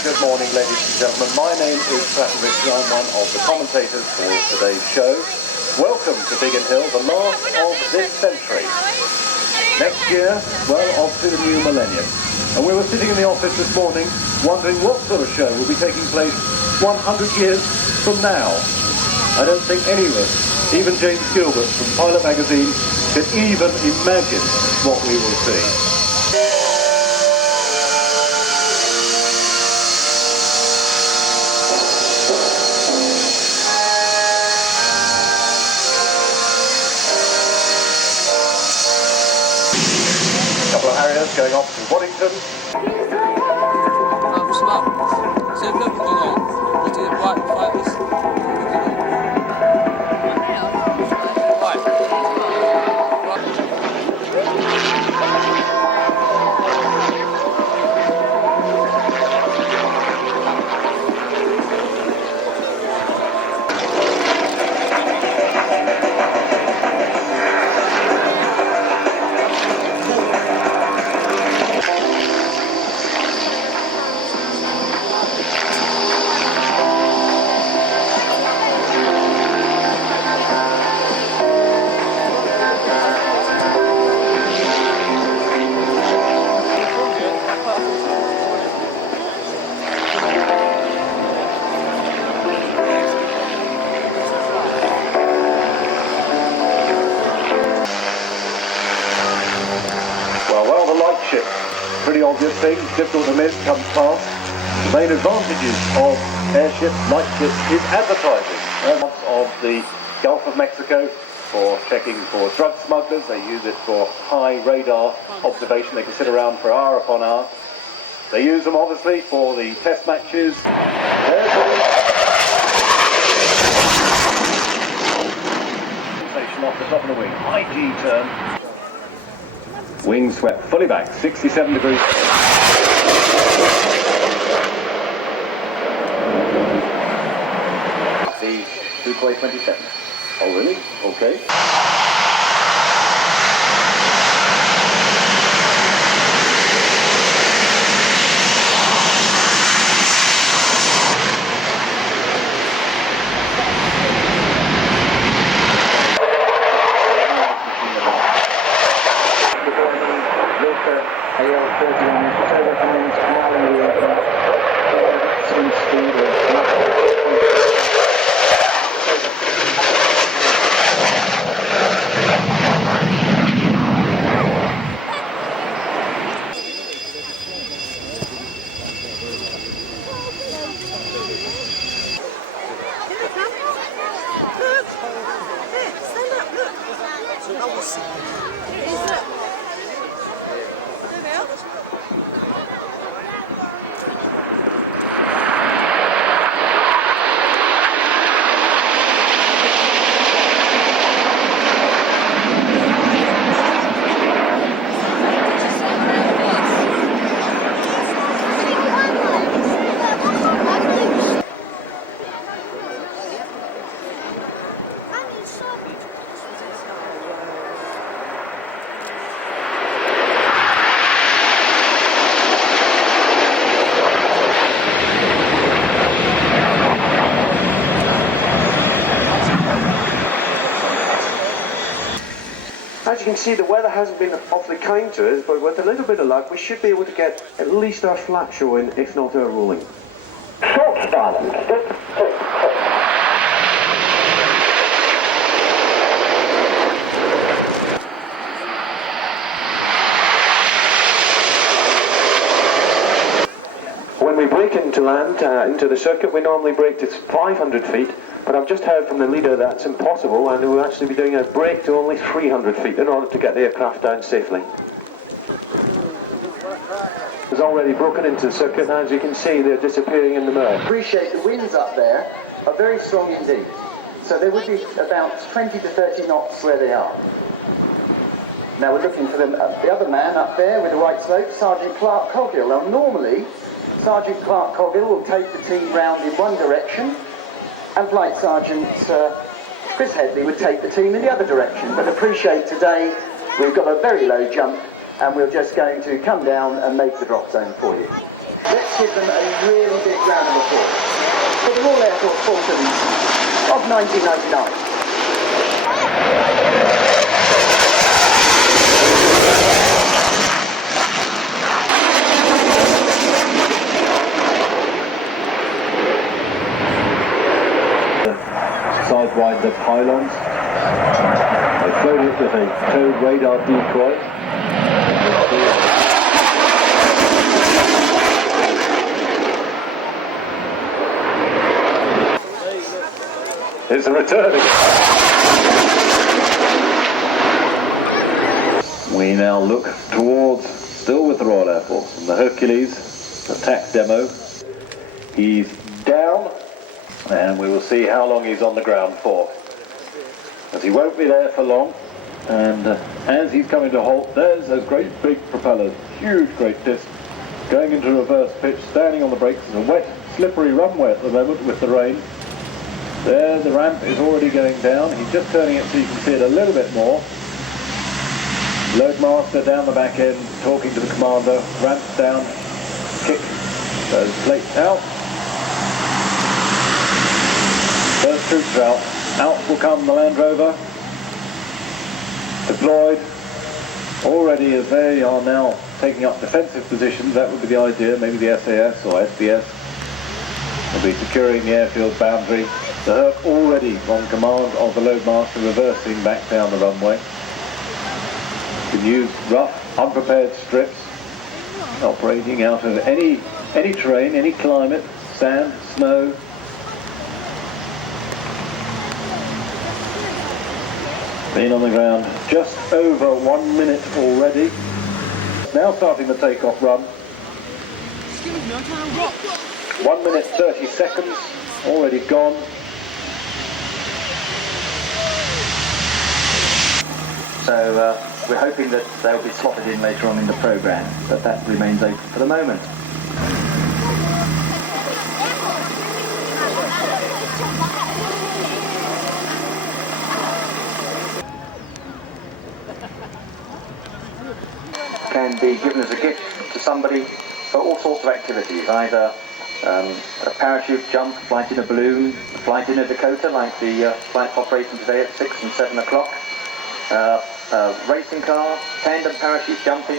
good morning, ladies and gentlemen. My name is Stratton Richard. I'm one of the commentators for today's show. Welcome to Biggin Hill, the last of this century. Next year, well, off to the new millennium. And we were sitting in the office this morning wondering what sort of show will be taking place 100 years from now. I don't think any of us, even James Gilbert from Pilot magazine, could even imagine what we will see. Couple of Harriers going off to Waddington. Well, the light ship, pretty obvious thing, difficult to miss, comes past. The main advantages of airships, light ships, is advertising. Of the Gulf of Mexico for checking for drug smugglers. They use it for high radar observation. They can sit around for hour upon hour. They use them obviously for the test matches. Station off the top of the wing, high G turn. Wing swept fully back, 67 degrees. The 2.27. Oh really? Okay. As you can see, the weather hasn't been awfully kind to us, but with a little bit of luck, we should be able to get at least our flat show in, if not our rolling. Short island. When we break into land, into the circuit, we normally break to 500 feet, but I've just heard from the leader that's impossible, and we'll actually be doing a break to only 300 feet in order to get the aircraft down safely. It's already broken into the circuit, and as you can see, they're disappearing in the mud. Appreciate the winds up there are very strong indeed. So they would be about 20 to 30 knots where they are. Now we're looking for the other man up there with the white slope, Sergeant Clark Coghill. Now normally, Sergeant Clark Coghill will take the team round in one direction, and Flight Sergeant Chris Headley would take the team in the other direction. But appreciate today, we've got a very low jump, and we're just going to come down and make the drop zone for you. Let's give them a really big round of applause for the Royal Air Force Falcons of 1999. Sidewise the pylons. They float it with a towed radar decoy. It's a returning. We now look towards, still with the Royal Air Force, and the Hercules attack demo. He's down, and we will see how long he's on the ground for. As he won't be there for long, and as he's coming to halt, there's a great big propeller, huge great disc, going into reverse pitch, standing on the brakes. It's a wet, slippery runway at the moment with the rain. There, the ramp is already going down. He's just turning it so you can see it a little bit more. Loadmaster down the back end, talking to the commander. Ramps down, kick those plates out. First troops are out. Out will come the Land Rover. Deployed. Already as they are now taking up defensive positions, that would be the idea. Maybe the SAS or SBS will be securing the airfield boundary. The Herc already on command of the Loadmaster, reversing back down the runway. You can use rough, unprepared strips, operating out of any terrain, any climate, sand, snow. Been on the ground just over 1 minute already. Now starting the takeoff run. 1 minute 30 seconds, already gone. So we're hoping that they'll be slotted in later on in the programme, but that remains open for the moment. Can be given as a gift to somebody for all sorts of activities, either a parachute jump, flight in a balloon, flight in a Dakota like the flights operating today at 6 and 7 o'clock, racing car, tandem parachute jumping.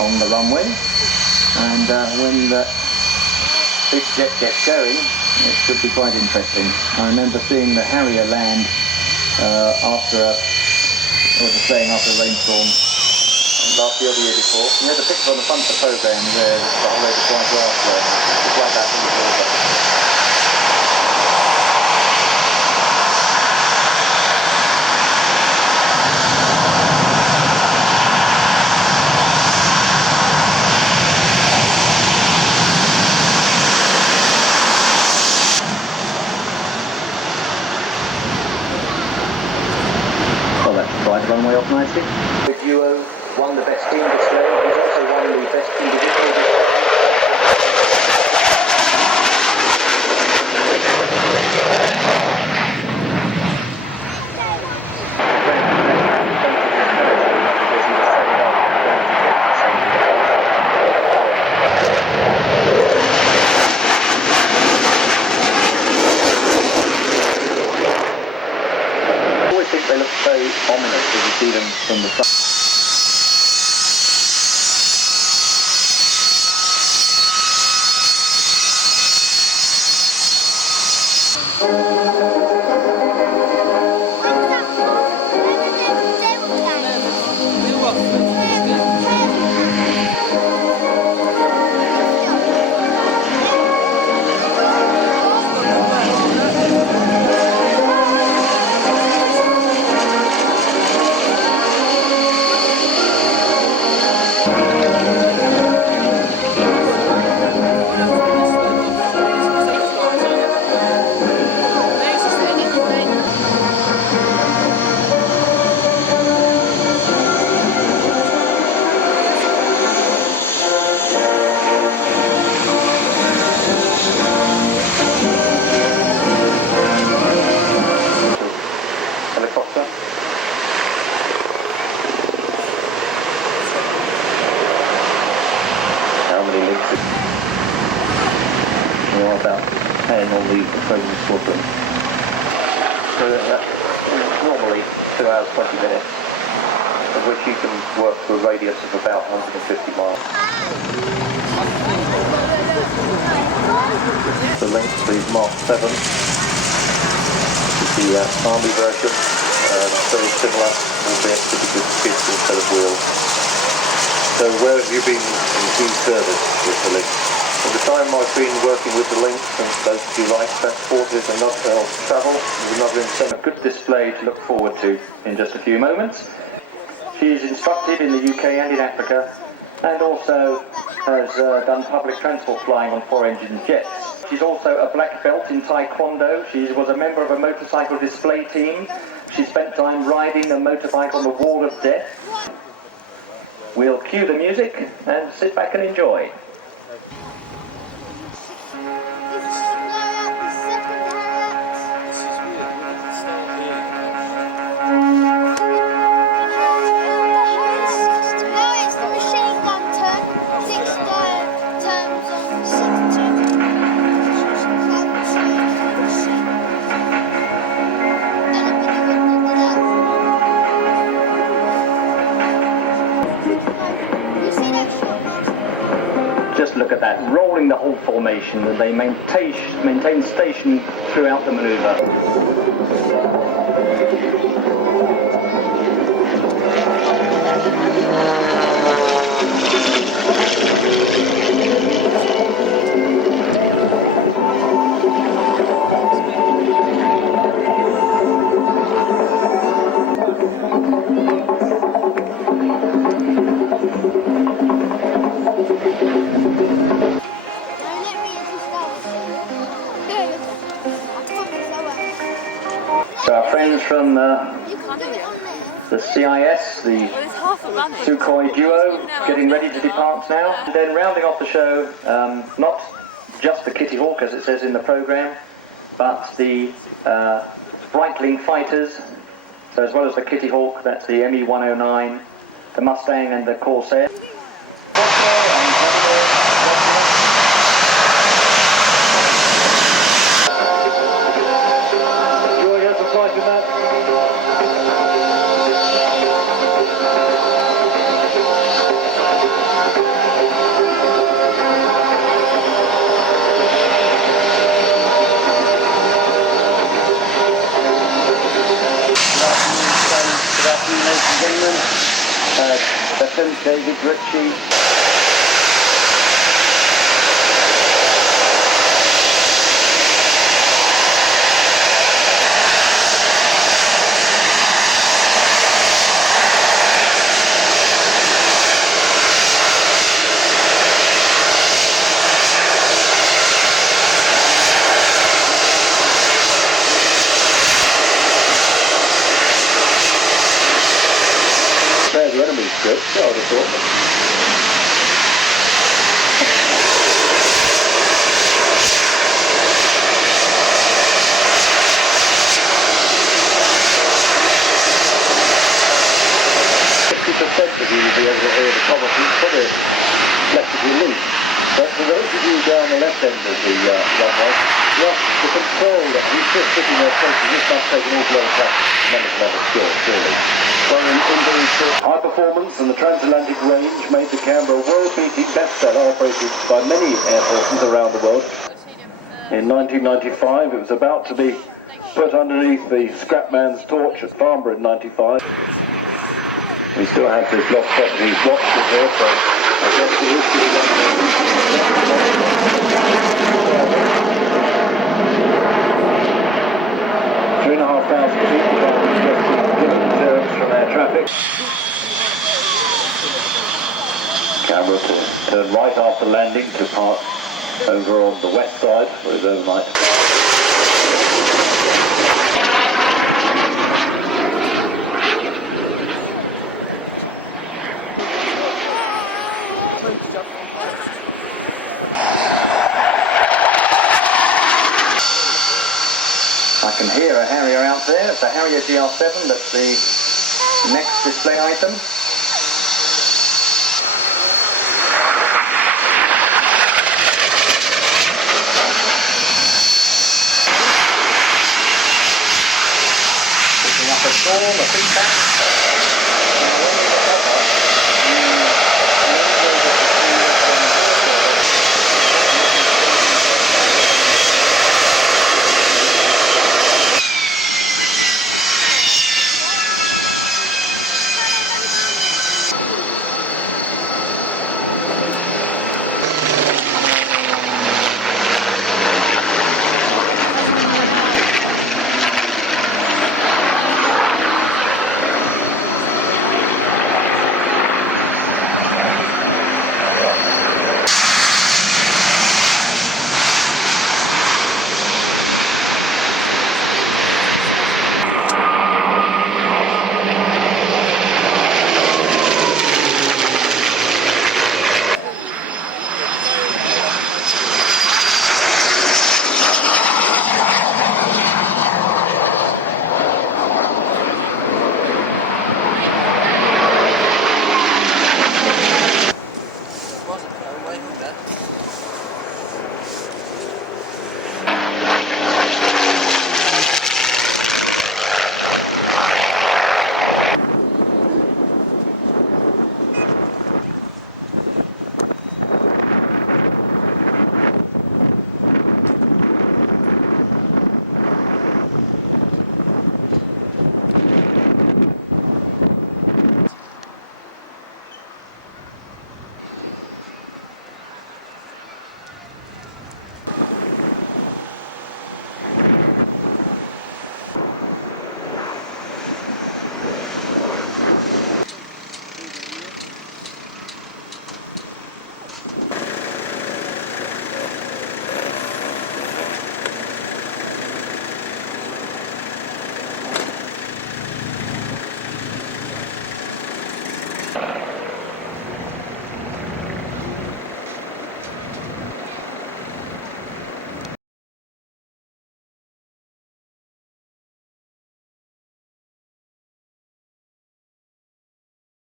On the runway, and when the big jet gets going, it should be quite interesting. I remember seeing the Harrier land after a rainstorm last year or the year before. You know the picture on the front of the programme there, the whole load of dry grass there. It's like that in the water. Runway off nicely. The duo won the best team display. He's also won the best individual display. I always think they look so ominous as you see them from the front. are about 10 on the opposing squadron. So that's normally 2 hours 20 minutes, of which you can work to a radius of about 150 miles. The length, please, Mark 7. This is the army version, very similar, albeit with the good skids instead of wheels. So where have you been in team service with the Lynx? At the time I've been working with the Lynx, and those of you like transport is another travel, is another incentive. A good display to look forward to in just a few moments. She is instructed in the UK and in Africa, and also has done public transport flying on 4-engine jets. She's also a black belt in Taekwondo. She was a member of a motorcycle display team. She spent time riding a motorbike on the Wall of Death. We'll cue the music and sit back and enjoy. Just look at that, rolling the whole formation, and they maintain station throughout the manoeuvre. So our friends from the CIS, the Sukhoi duo, getting ready to depart now. And then rounding off the show, not just the Kitty Hawk as it says in the programme, but the Breitling fighters. So as well as the Kitty Hawk, that's the ME-109, the Mustang and the Corsair. David Ritchie. The enemy's good, I would have thought. Of you will be able to hear the commentary, probably flexibly loose. But for those of you down the left end of the runway, yes, the control that he's just sitting there closely, this must take an awful lot of practice, tremendous amount of skill, surely. Well, in very short, high performance and the transatlantic range made the Canberra a world-beating bestseller operated by many air forces around the world. In 1995, it was about to be put underneath the scrapman's torch at Farnborough in 95. We still have this lost properties watching here, so I guess the issue is 3,500 people given clearance from air traffic. Camera to turn right after landing to park over on the west side, where it's overnight. I can hear a Harrier out there. It's a Harrier GR7. That's the next display item. storm, a big batch. And when you get that one, you will get to see Wasn't far away from that.